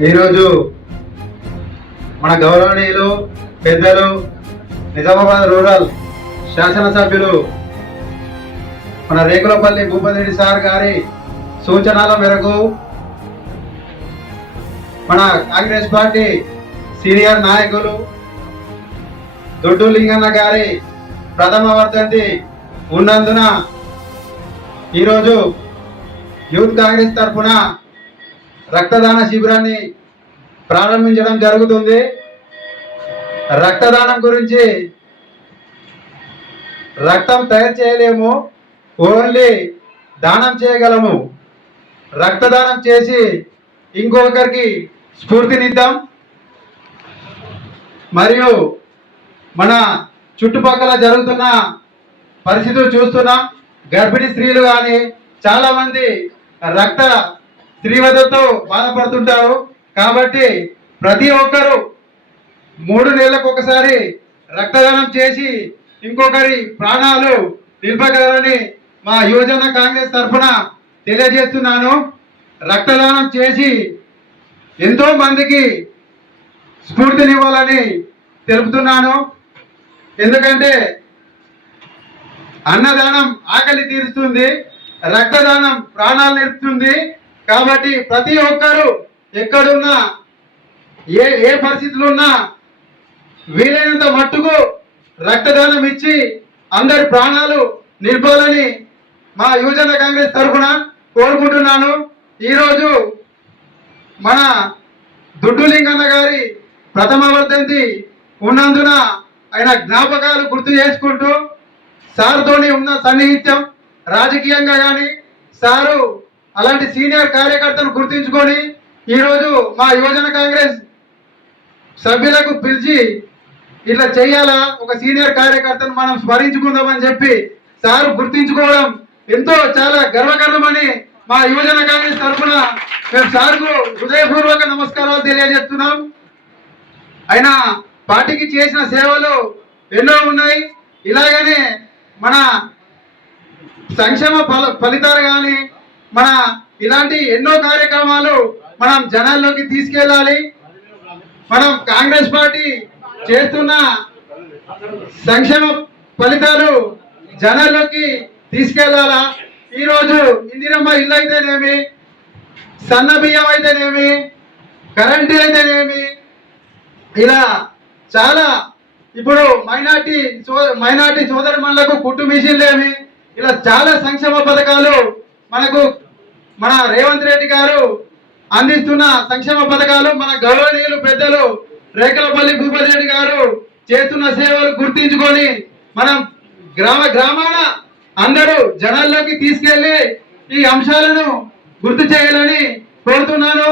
ఈరోజు మన గౌరవనీయులు పెద్దలు నిజామాబాద్ రూరల్ శాసనసభ్యులు మన రేకులపల్లి భూపతి రెడ్డి సార్ గారి సూచనల మేరకు మన కాంగ్రెస్ పార్టీ సీనియర్ నాయకులు దొడ్డు లింగన్న గారి ప్రథమ వర్ధంతి ఉన్నందున ఈరోజు యూత్ కాంగ్రెస్ తరఫున రక్తదాన శిబిరాన్ని ప్రారంభించడం జరుగుతుంది. రక్తదానం గురించి రక్తం తయారు చేయలేము, ఓన్లీ దానం చేయగలము. రక్తదానం చేసి ఇంకొకరికి స్ఫూర్తినిద్దాం. మరియు మన చుట్టుపక్కల జరుగుతున్న పరిస్థితులు చూస్తున్నాం. గర్భిణీ స్త్రీలు కానీ చాలా మంది రక్త తీవ్రతతో బాధపడుతుంటారు. కాబట్టి ప్రతి ఒక్కరూ 3 నెలలకు ఒకసారి రక్తదానం చేసి ఇంకొకరి ప్రాణాలు నిలపగలరని మా యువజన కాంగ్రెస్ తరఫున తెలియజేస్తున్నాను. రక్తదానం చేసి ఎంతో మందికి స్ఫూర్తినివ్వాలని తెలుపుతున్నాను. ఎందుకంటే అన్నదానం ఆకలి తీరుస్తుంది, రక్తదానం ప్రాణాలు నిలుపుతుంది. కాబట్టి ప్రతి ఒక్కరూ ఎక్కడున్నా ఏ పరిస్థితులు ఉన్నా వీలైనంత మట్టుకు రక్తదానం ఇచ్చి అందరి ప్రాణాలు నిలపాలని మా యువజన కాంగ్రెస్ తరఫున కోరుకుంటున్నాను. ఈరోజు మన దొడ్డు లింగన్న గారి ప్రథమ వర్ధంతి ఉన్నందున ఆయన జ్ఞాపకాలు గుర్తు చేసుకుంటూ సార్తోని ఉన్న సన్నిహిత్యం రాజకీయంగా కానీ సారు అలాంటి సీనియర్ కార్యకర్తను గుర్తించుకొని ఈరోజు మా యువజన కాంగ్రెస్ సభ్యులకు పిలిచి ఇట్లా చెయ్యాలా, ఒక సీనియర్ కార్యకర్తను మనం స్మరించుకుందామని చెప్పి సారు గుర్తించుకోవడం ఎంతో చాలా గర్వకారణమని మా యువజన కాంగ్రెస్ తరఫున మేము సార్కు హృదయపూర్వక నమస్కారాలు తెలియజేస్తున్నాం. ఆయన పార్టీకి చేసిన సేవలు ఎన్నో ఉన్నాయి. ఇలాగనే మన సంక్షేమ ఫలితాలు కానీ మన ఇలాంటి ఎన్నో కార్యక్రమాలు మనం జనాల్లోకి తీసుకెళ్ళాలి. మనం కాంగ్రెస్ పార్టీ చేస్తున్న సంక్షేమ ఫలితాలు జనాల్లోకి తీసుకెళ్లాలా. ఈరోజు ఇందిరమ్మ ఇల్లు అయితేనేమి, సన్న బియ్యం అయితేనేమి, కరెంటు అయితేనేమి, ఇలా చాలా ఇప్పుడు మైనార్టీ సోదరులకు కుట్టు మిషన్లేమి, ఇలా చాలా సంక్షేమ పథకాలు మనకు మన రేవంత్ రెడ్డి గారు అందిస్తున్న సంక్షేమ పథకాలు మన గౌరవనీయులు పెద్దలు రేకులపల్లి భూపతి రెడ్డి గారు చేస్తున్న సేవలు గుర్తించుకొని మనం గ్రామాన అందరూ జనాల్లోకి తీసుకెళ్లి ఈ అంశాలను గుర్తు చేయాలని కోరుతున్నాను.